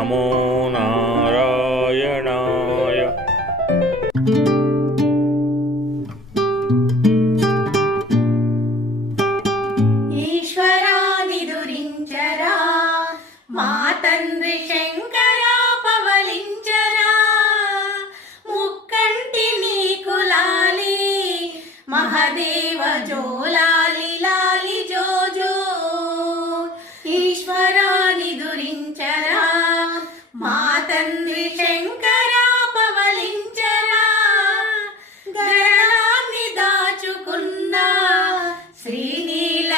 నమో నారాయణాయ ఈశ్వరాని దురించరా మా తండ్రి శంకరా పవలించరా ముక్కంటి మహదేవ జోలా మా తండ్రి శంకరా పవలించరా గణాన్ని దాచుకున్నా శ్రీనీల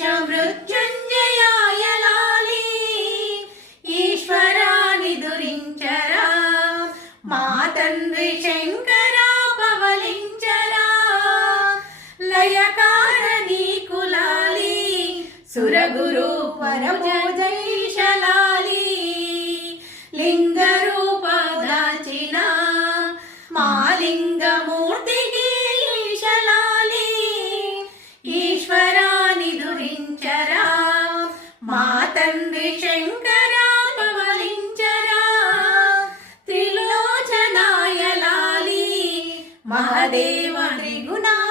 మృత్యుంజయాయ లాలి ఈశ్వరాని దురించరా. మా తండ్రి శంకరా పవలించరా. లయకార నీకు లాలి సురగురు పరమోజైషలాలి మా తండ్రి శంకరా పవలించరా త్రిలోచనాయ లాలి మహదేవ త్రిగుణాతి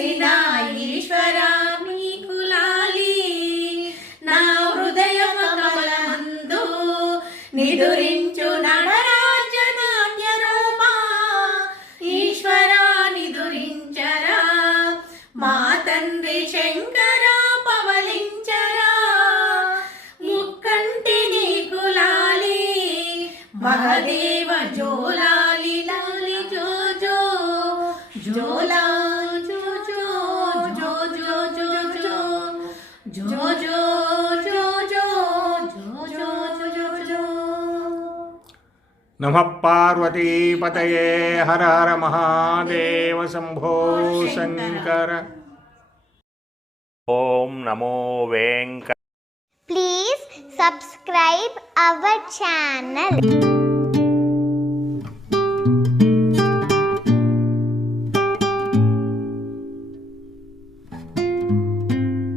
అలసిన ఈశ్వరా నీకు లాలి నా హృదయ కమలమందు నిదురించు నడరాజ నాట్య రూపా ఈశ్వరా నిదురించరా. మా తండ్రి శంకరా పవలించరా. ముక్కంటి నీకు లాలి మహదేవ నమ పార్వతీపతయే హర హర మహాదేవ శంభో శంకర ఓం నమో వెంక Please subscribe our channel.